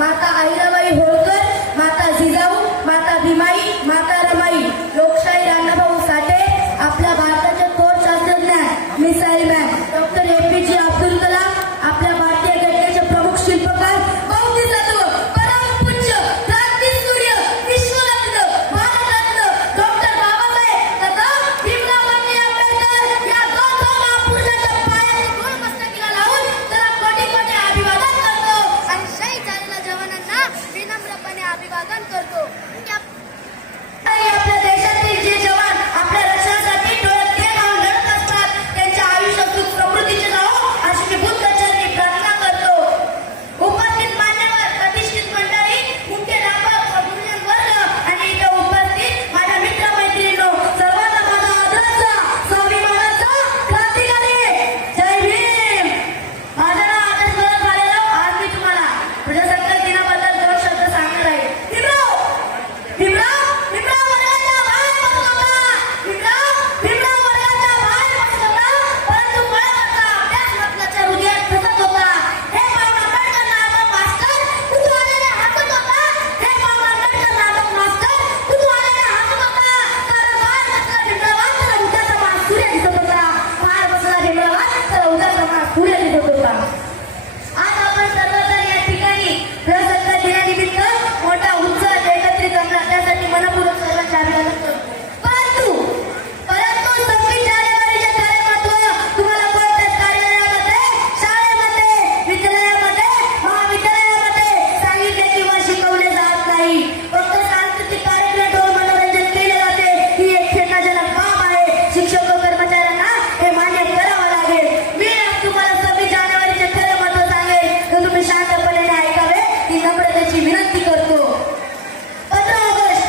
माता अहिल्याबाई होळकर, माता जिजाऊ, माता भीमाई, माता रमाई, लोकशाहीर अण्णाभाऊ साठे, आपल्या भारताचे थोर शास्त्रज्ञ missile man doctor APJ Abdul Kalam, आपल्या भारतीय घटनेचे प्रमुख शिल्पकार बौद्धिसत्व परमपूज्य क्रांतीसूर्य विश्वरत्न भारतरत्न डॉक्टर बाबासाहेब तथा भीमराव आंबेडकर या दोन महापुरुषांच्या पायात दोन मस्तकीला लावून त्याला कोटी कोटी अभिवादन करतो आणि शहीद झालेल्या जवानांना विनम्रपणे अभिवादन करतो. आणि आपल्या देशातील जे जवान आपल्या रक्षणासाठी डोळ्यात तेल लावून लढत असतात त्यांच्या आयुष्य सुख समृद्धीचे जावो अशी मी बुद्धचरणी प्रार्थना करतो. उपस्थित मान्यवर प्रतिष्ठित मंडळी, मुख्य प्राध्यापक, गुरुजन वर्ग आणि इथे उपस्थित माझ्या मित्र मैत्रिणींनो, सर्वांना माझा आदराचा स्वाभिमानाचा क्रांतिकारी जय भीम. माझं नाव आदेश भरत भालेराव. आज मी तुम्हाला प्रजासत्ताक दिनाबद्दल दोन शब्द सांगणार आहे. भीमराव भीमराव वर्गाच्या बाहेर बसत होता. भीमराव वर्गाच्या बाहेर बसत होता, परंतु वयावरचा अभ्यास मथल्याच्या हृदयात ठसत होता. हे पाहून आंबेडकर नामक मास्तर कुतूहलाने हसत होता. हे पाहून आंबेडकर नामक मास्तर कुतूहलाने हसत होता. कारण बाहेर बसला भीमरावात त्याला उद्याचा मास सूर्य दिसत होता. बाहेर बसला भीमरावात त्याला उद्याचा मास सूर्य दिसत होता. आज आपण सर्वजण या ठिकाणी प्रजासत्ताक दिनानिमित्त मोठा उत्साह एकत्रित जमला, त्यासाठी मनपूर्वक सर्वांचे अभिनंदन करतो. परंतु 26 जानेवारीचे खरे महत्त्व तुम्हाला कोणत्याच कार्यालयामध्ये, शाळेमध्ये, विद्यालयामध्ये, महाविद्यालयामध्ये सांगितले किंवा शिकवले जात नाही. फक्त सांस्कृतिक कार्यक्रम ठेवून मनोरंजन केले जाते. ही एक खेदजनक बाब आहे. शिक्षक व कर्मचाऱ्यांना हे मान्य करावं लागेल. मी आज तुम्हाला 26 जानेवारीचे खरे महत्त्व सांगेल, तर तुम्ही शांतपणे ऐकावे ही नम्रतेची विनंती करतो. 15 ऑगस्ट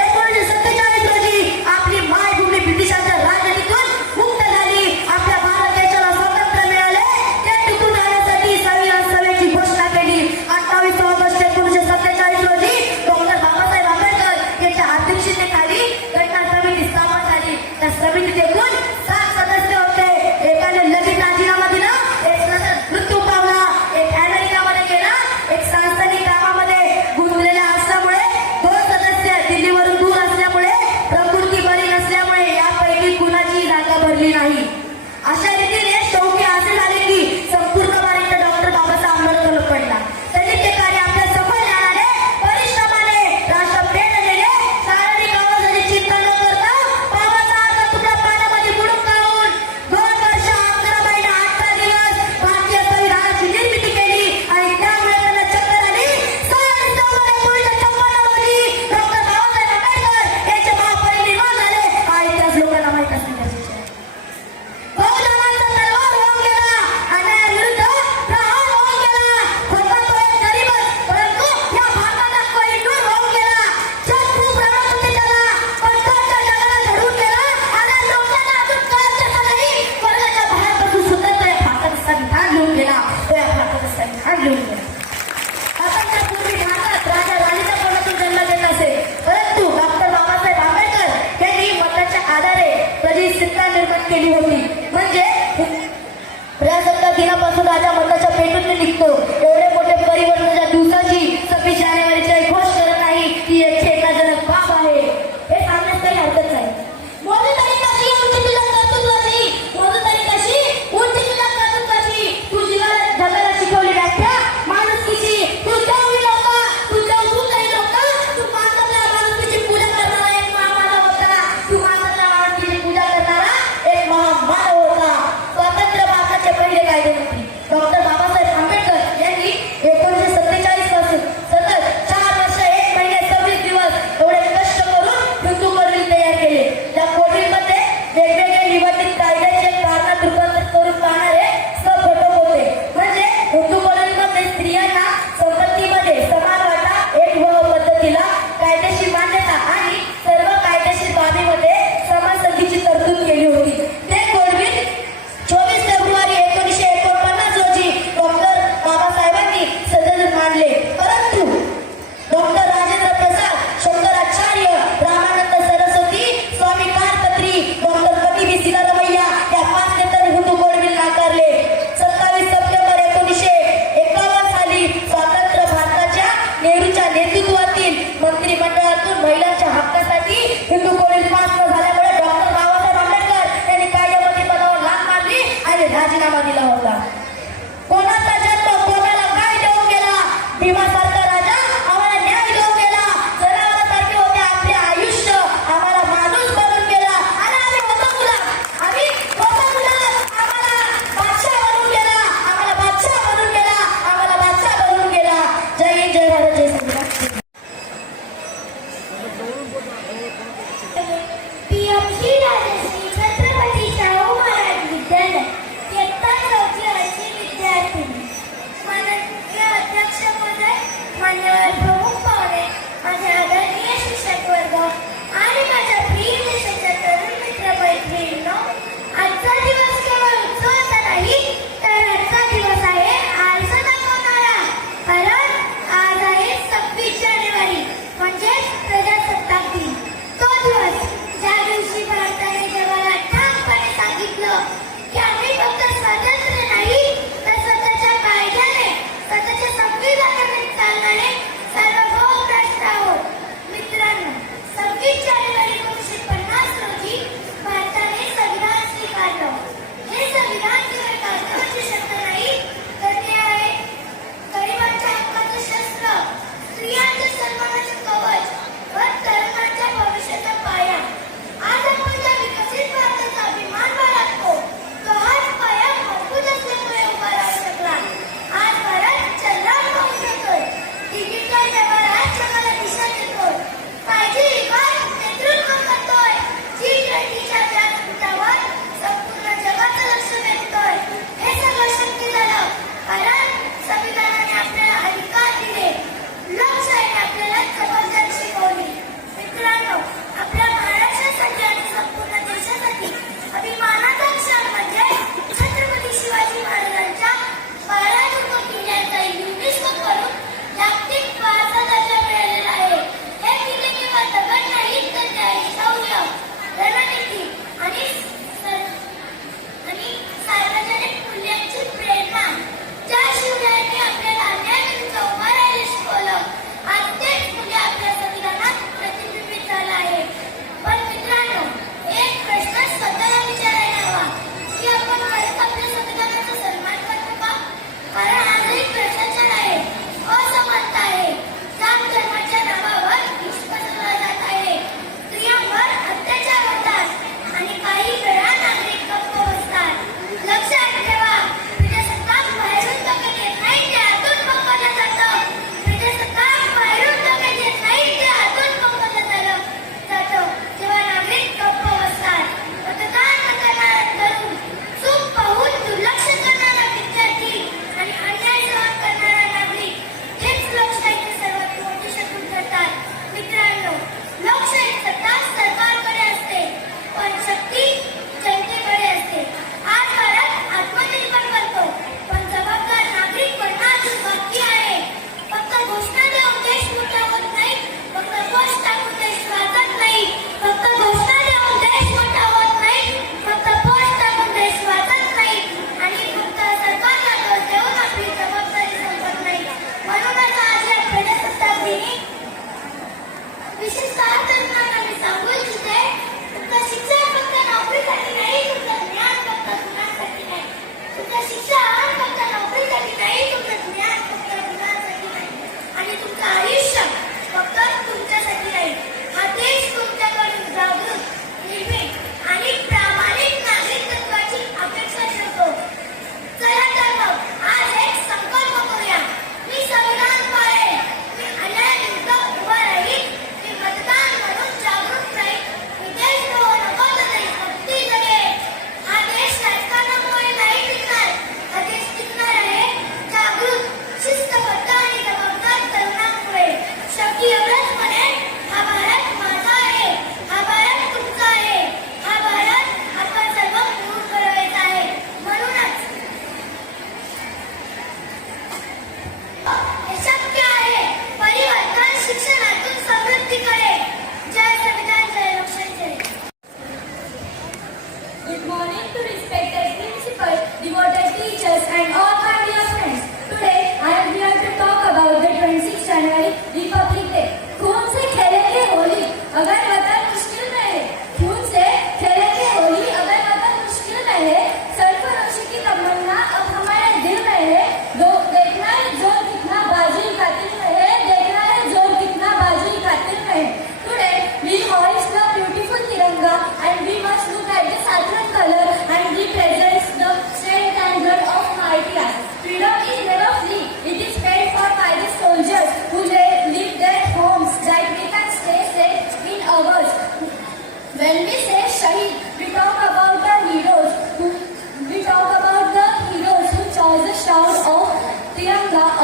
1947 रोजी आपली मायभूमी ब्रिटिशांच्या राजवटीतून मुक्त झाली. आपल्या भारत देशाला स्वातंत्र्य मिळाले. ते टिकून राहण्यासाठी संविधान सभेची घोषणा केली. 28 ऑगस्ट 1947 रोजी डॉक्टर बाबासाहेब आंबेडकर यांच्या अध्यक्षतेखाली घटना समिती स्थापन झाली. त्या समितीत एकूण 7 सदस्य होते. एकाने लगेच राजीनामा दिला, एक सदस्य मृत्यू पावला, एक अमेरिकामध्ये गेला, एक सांस्थानिक कामामध्ये गुंतलेला असल्यामुळे, 2 सदस्य दिल्लीवरून दूर असल्यामुळे, प्रकृती बरी नसल्यामुळे यापैकी कुणाची जागा भरली नाही. अशा रीतीने शेवटी असे झाले की संपूर्ण भारत डॉक्टर बाबासाहेब आंबेडकर पडला. त्यांनी ते कार्य आपल्या सफल ज्ञानाने, परिश्रमाने राष्ट्रप्रेरणा दिले. शारीरिक आवाजाची चिंता न करता बाबाचा हात तुझ्या पाण्यामध्ये बुडून काढून 2 वर्ष 11 महिने 18 दिवस भारतीय संविधानाची निर्मिती केली आणि त्यामुळे त्यांना चक्कर आली. 6 डिसेंबर 1956 रोजी डॉक्टर बाबासाहेब आंबेडकर यांचे महापरिनिर्वाण झाले. हा इतिहास लोकांना माहित असणे गरजेचे आहे. बहुजनांचा तलवार होऊन गेला, अन्यायाविरुद्ध प्रहार होऊन गेला. होता तो एक गरीबच, परंतु या भारताचा कोहिनूर होऊन गेला. जग खूप रडत होते त्याला, पण तो त्या जगाला घडवून गेला आणि लोकांना अजून कळत कसं नाही, वर्गाच्या बाहेर बसून सुद्धा तो या भारताचं संविधान लिहून गेला. तो या भारताचं संविधान लिहून गेला. स्वातंत्र्यापूर्वी भारतात राजा राणीच्या कोणातून जन्म घेत असे, परंतु डॉक्टर बाबासाहेब आंबेडकर यांनी मताच्या आधारे प्रजासत्ता निर्माण केली होती. म्हणजे प्रजासत्ताक दिनापासून राजा मताच्या पेटून निघतो. एवढे मोठे परिवर्तनाच्या दिवसाची 26 जानेवारीची घोष करत नाही, ही एक खेदजनक बाब आहे. हे सांगण्यास काही हरकत नाही. मोदी तरी कशी उंचीला कर्तृत्वाची, मोदी तरी कशी उंचीला कर्तृत्वाची, तू जगाला शिकवली व्याख्या माणुसकीची. तू देवी नव्हता, तू देवदूतही नव्हता, तू माणसाच्या माणुसकीची पूजा करणारा एक महामानव होता. तू माणसाच्या माणुसकीची पूजा करणारा एक महामानव होता. स्वातंत्र्य भारताचे पहिले कायदे होते. Doctor Babasaheb Ambedkar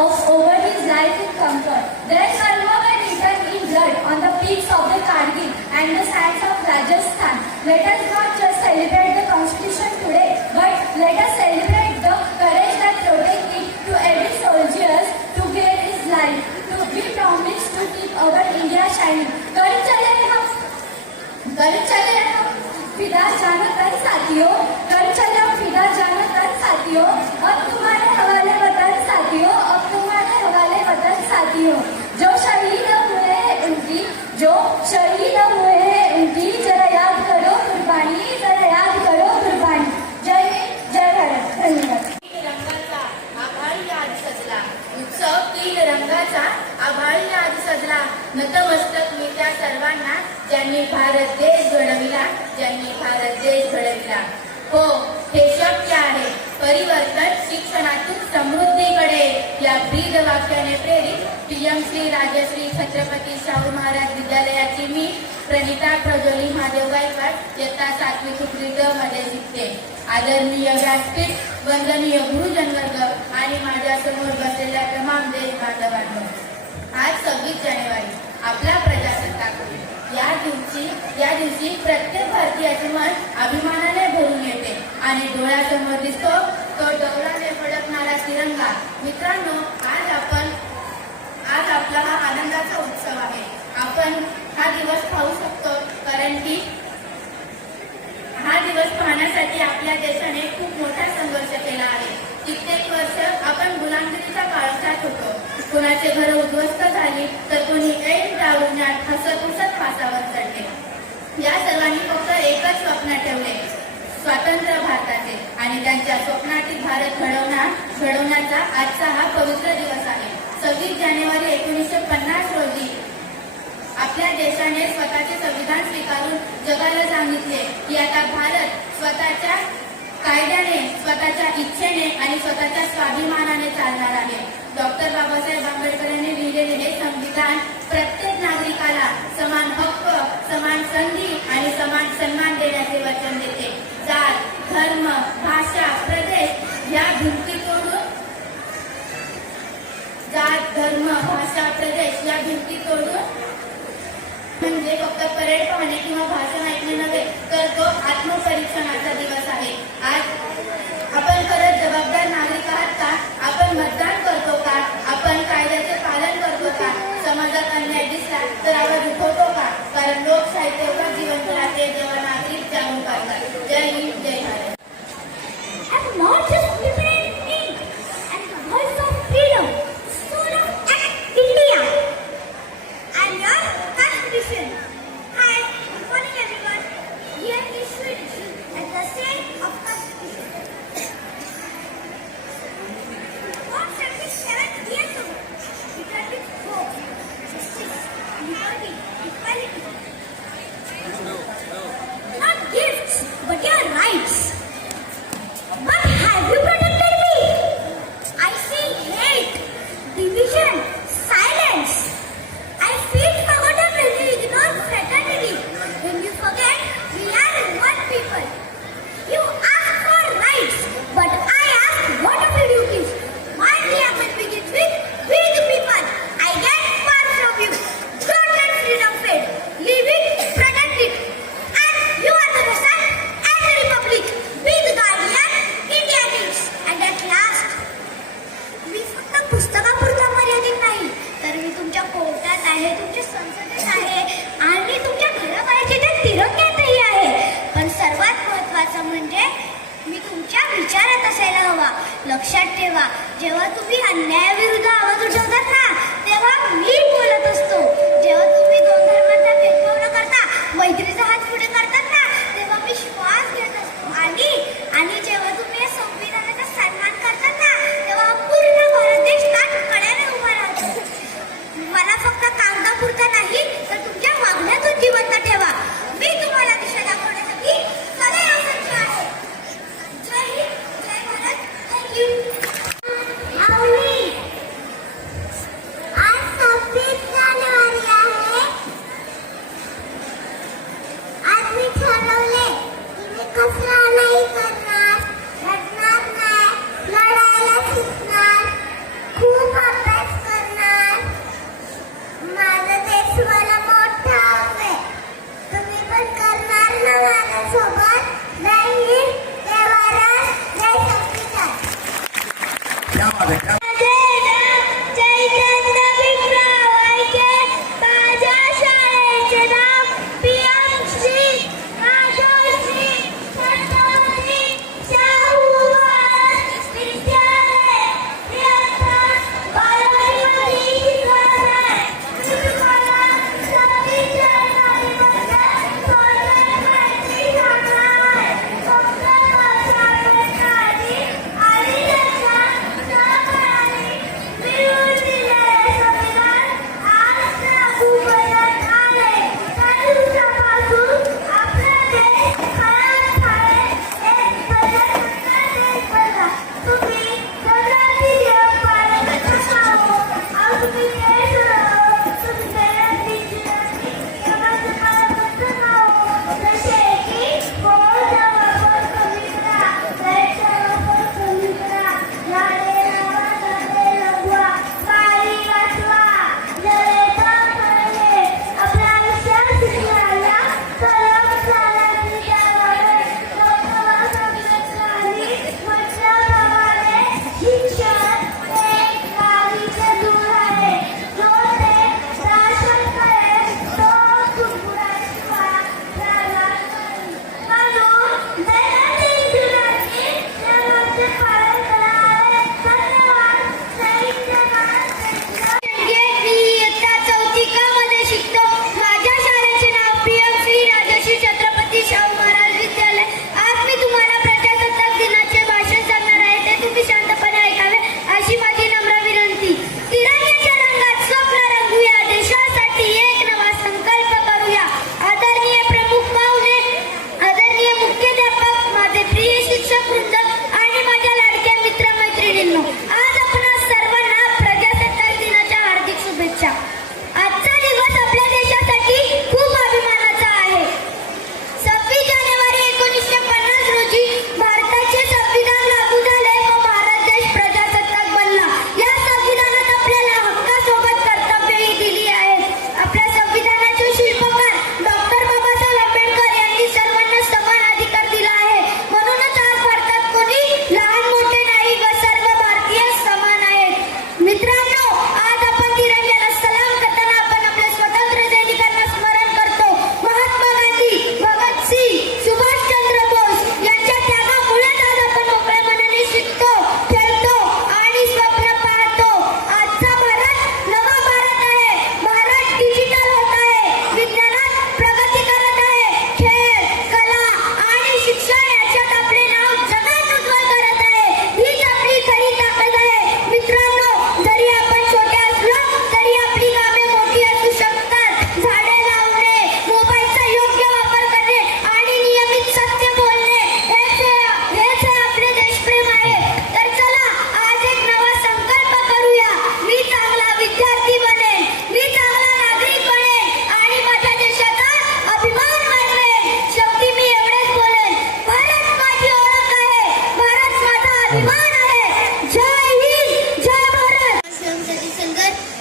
of over his life in comfort. Their karma were written in blood on the peaks of the Kargil and the sands of Rajasthan. Let us not just celebrate the Constitution today, but let us celebrate the courage that protects it to every soldier to give his life. We promise to keep our India shining. कर चले हम फिदा जाना कर साथियों, कर चले हम फिदा जाना कर साथियों, अब तुम्हारे हवाले वतन साथियों, अब तुम्हारे हवाले वतन साथियों, जो शहीद हुए हैं उनकी, जो शहीद हुए हैं उनकी, जरा याद करो कुर्बानी, जरा याद करो कुर्बानी. जय हिंद, जय भारत. धन्यवाद. रंगाचा आभाळी आज सजला, उत्सव तीन रंगाचा आभाळी आज सजला. नतमस्तक मी त्या सर्वांना ज्यांनी भारत देश घडविला, ज्यांनी भारत देश घडविला. हो, हे शक्य आहे. परिवर्तन शिक्षणातून समृद्धीकडे या ब्रीद वाक्याने प्रेरित PM श्री राजश्री छत्रपती शाहू महाराज विद्यालयाची मी प्रणिता प्रज्वली महादेव गायकवाड इयत्ता 7वी तुकडी ड मध्ये शिकते. आदरणीय व्यासपीठ, वंदनीय गुरुजन वर्ग आणि माझ्या समोर बसलेल्या तमाम देश बांधवांनो, आज 26 जानेवारी आपला प्रजासत्ताक दिन. या दिवशी प्रत्येक भारतीयाचे मन अभिमानाने भरून येते आणि डोळ्यासमोर दिसतो तो डौलाने फडकणारा तिरंगा. मित्रांनो, आज आपला हा आनंदाचा उत्सव आहे. आपण हा दिवस पाहू शकतो, कारण की हा दिवस पाहण्यासाठी आपल्या देशाने खूप मोठा संघर्ष केला आहे. कित्येक वर्ष आपण गुलामगिरीच्या काळात होतो. कोणाचे घर उद्ध्वस्त झाली तर कोणी ऐन टाळून हसत फासावर चढले. या सर्वांनी फक्त एकच स्वप्न ठेवले, स्वातंत्र्य भारताचे, आणि त्यांच्या स्वप्नातील भारत घडवण्याचा आजचा हा पवित्र दिवस आहे. 26 जानेवारी 1950 रोजी आपल्या देशाने स्वतःचे संविधान स्वीकारून जगाला सांगितले की आता भारत स्वतःच्या कायद्याने, स्वतःच्या इच्छेने आणि स्वतःच्या स्वाभिमानाने चालणार आहे. डॉक्टर बाबासाहेब आंबेडकर यांनी लिहिलेले हे संविधान प्रत्येक नागरिकाला समान हक्क, समान संधी आणि समान सन्मान देण्याचे वचन देते. जात, धर्म, भाषा, प्रदेश या भिंती तोडून म्हणजे फक्त परेड पाहणे किंवा भाषण ऐकणे नव्हे, तर तो आत्मपरीक्षणाचा दिवस आहे. आज आपण खरंच जबाबदार नागरिक आहात का? आपण मतदान करतो का? आपण कायद्याचे पालन करतो का? समाजात अन्याय दिसला तर आवाज उठवतो का? कारण लोकशाही तेव्हा जिवंत राहते जेव्हा नागरिक जागून पाहतात. जय हिंद, जय Bharat. Not gifts, but your rights. But have you protected me? I see hate, division, silence. I feel forgotten when you ignore fraternity. When you forget we are one people. You ask for rights, but I ask what of your duties? My reaction begins with we the people. I get far from you. Don't let freedom fade. Leave it, protect it. And you are the sun and the republic. Be the guardian India needs. And at last, मी फक्त पुस्तकापुरता मर्यादित नाही, तर मी तुमच्या कोर्टात आहे, तुमच्या संसदेत आहे आणि तुमच्या घराबाहेरच्या त्या तिरंग्यातही आहे. पण सर्वात महत्त्वाचं म्हणजे मी तुमच्या विचारात असायला हवा. लक्षात ठेवा, जेव्हा तुम्ही अन्यायाविरुद्ध आवाज उठवतात ना, तेव्हा मी बोलत असतो. जेव्हा तुम्ही दोन धर्मांचा भेदभाव न करता मैत्रीचा हात पुढे करतात ना, तेव्हा मी श्वास घेत असतो. आणि जेव्हा तुम्ही या संविधानाचा सन्मान करतात ना, तेव्हा पूर्ण भारत देश कड्याने उभा राहतो. मला फक्त कागदापुरता नाही, तर तुमच्या वागण्यातून जिवंत ठेवा. मी तुम्हाला दिशा दाखवण्यासाठी सदैव सज्ज आहे. जय हिंद, जय भारत. थँक्यू.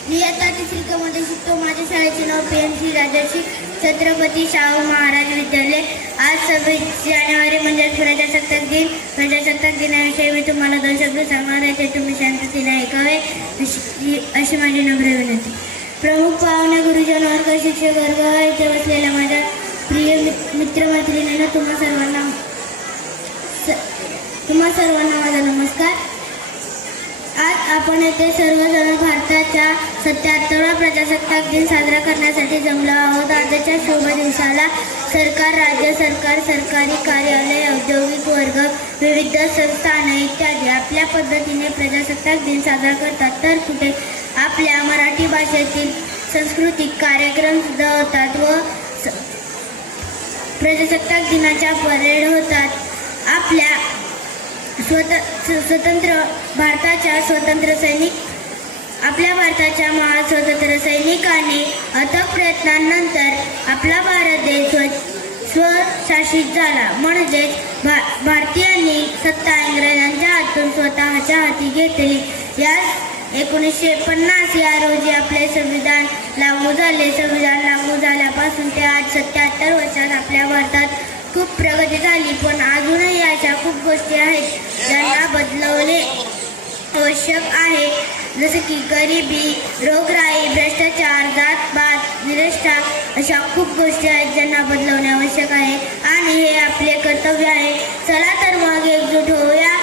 मी इयत्ता तिसरी क मध्ये शिकतो. माझ्या शाळेचे नाव PMC राजर्षी छत्रपती शाहू महाराज विद्यालय. आज 26 जानेवारी म्हणजे प्रजासत्ताक दिन. प्रजासत्ताक दिनाविषयी मी तुम्हाला 2 शब्द सांगणार आहे, ते तुम्ही शांततेने ऐकावे अशी माझी नम्र विनंती. प्रमुख पाहुणे, गुरुजन वर्ग, शिक्षक वर्ग, इथे बसलेल्या माझ्या प्रिय मित्रमैत्रिणींना तुम्हा सर्वांना माझा नमस्कार. आज आपण येथे सर्वजण भारताच्या 77व्या प्रजासत्ताक दिन साजरा करण्यासाठी जमलो आहोत. आजच्या शुभ दिवसाला सरकार, राज्य सरकार, सरकारी कार्यालय, औद्योगिक वर्ग, विविध संस्थाने इत्यादी आपल्या पद्धतीने प्रजासत्ताक दिन साजरा करतात, तर कुठे आपल्या मराठी भाषेतील सांस्कृतिक कार्यक्रम सुद्धा होतात व प्रजासत्ताक दिनाच्या परेड होतात. आपल्या स्वतंत्र भारताच्या महान स्वतंत्र सैनिकांनी अथक प्रयत्नांनंतर आपला भारत देश स्वशासित झाला. म्हणजेच भारतीयांनी सत्ता इंग्रजांच्या हातून स्वतःच्या हाती घेतली. या 1950 या रोजी आपले संविधान लागू झाले. संविधान लागू झाल्यापासून ते आज 77 वर्षात आपल्या भारतात खूप प्रगती झाली. पण अजूनही अशा खूप गोष्टी आहेत ज्यांना बदलवणे आवश्यक आहे, जसे की गरिबी, रोगराई, भ्रष्टाचार, जातपात, निरक्षरता, अशा खूप गोष्टी आहेत ज्यांना बदलवणे आवश्यक आहे आणि हे आपले कर्तव्य आहे. चला तर मग एकजूट होऊया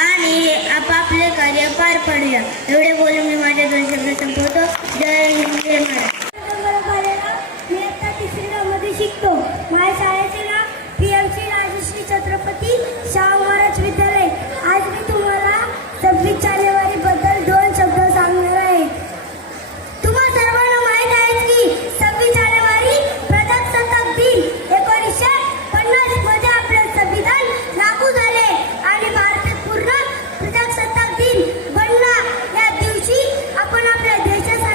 आणि आपापले कार्य पार पाडूया. एवढे बोलून मी माझे 2 शब्द संपवतो. जय हिंद, जय महाराष्ट्र. मी आता तिसरीला मध्ये शिकतो. माझ्या शाळेचे नाव PMC राजश्री छत्रपती शाहू महाराज विद्यालय. आज मी तुम्हाला 26 जानेवारी बद्दल 2 शब्द सांगणार आहे. तुम्हा सर्वांना माहित आहे की 26 जानेवारी प्रजासत्ताक दिन 1950 मध्ये आपले संविधान लागू झाले आणि भारतात पूर्ण प्रजासत्ताक दिन बनला. या दिवशी आपण आपल्या देशासाठी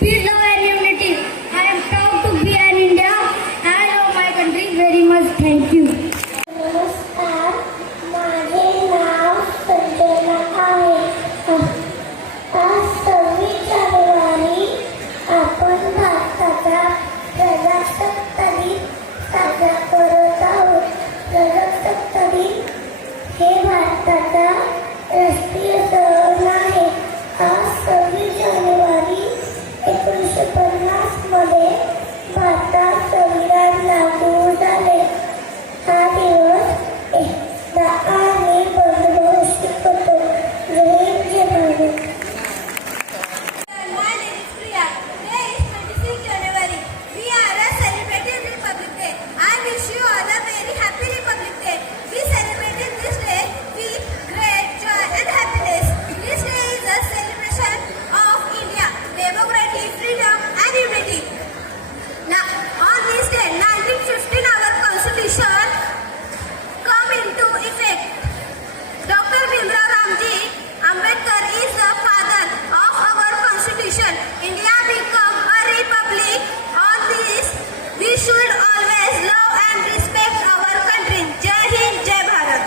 peace, love and unity. I am proud to be an India. I love my country very much. Thank you. नमस्कार, माझे नाव संजना आहे. आज 26 जानेवारी आपण भारताचा प्रजासत्ताक दिन साजरा करत आहोत. प्रजासत्ताक दिन हे भारताचा राष्ट्रीय सण आहे. आज 26 जानेवारी 1950 मध्ये भारतात संविधान लागू झाले. हा दिवस एकता आणि बंधुभाव शिकवतो. जय हिंद, जय Bharat. My name is Priya. Today is 26 January. We are celebrating Republic Day. I wish you all a very happy Republic Day. We celebrate this day with great joy and happiness. This day is a celebration of India, democracy, freedom and unity. Now, on this day, 1915, our Constitution come into effect. Dr. Bhimrao Ramji Ambedkar is the father of our Constitution. India become a republic. On this, we should always love and respect our country. Jai Hind, Jai Bharat.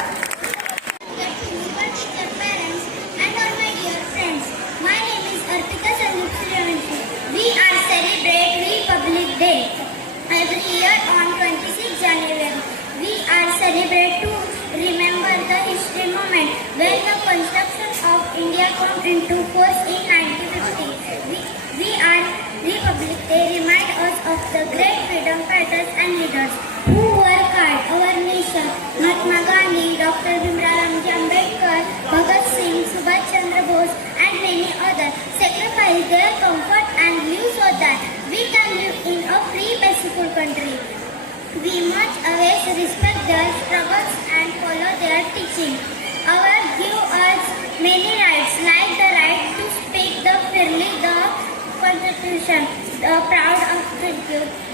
Principal, teacher, parents, and all my dear friends. My name is Arpita Sandeep Suryavanshi. We are celebrate Republic Day every year on 26 January. We are celebrate to remember the history moment when the construction of India come into force in 1950. We are Republic Day remind us of the great freedom fighters and leaders who work hard our nation. Mahatma Gandhi, Dr. Bhimrao Ramji Ambedkar, Bhagat Singh, Subhash Chandra Bose and many others sacrificed their comfort and live so that we can live in a free peaceful country. We must always respect their struggles and follow their teaching. Our give us many rights like the right to speak the freely, the Constitution, the proud of. Thank you.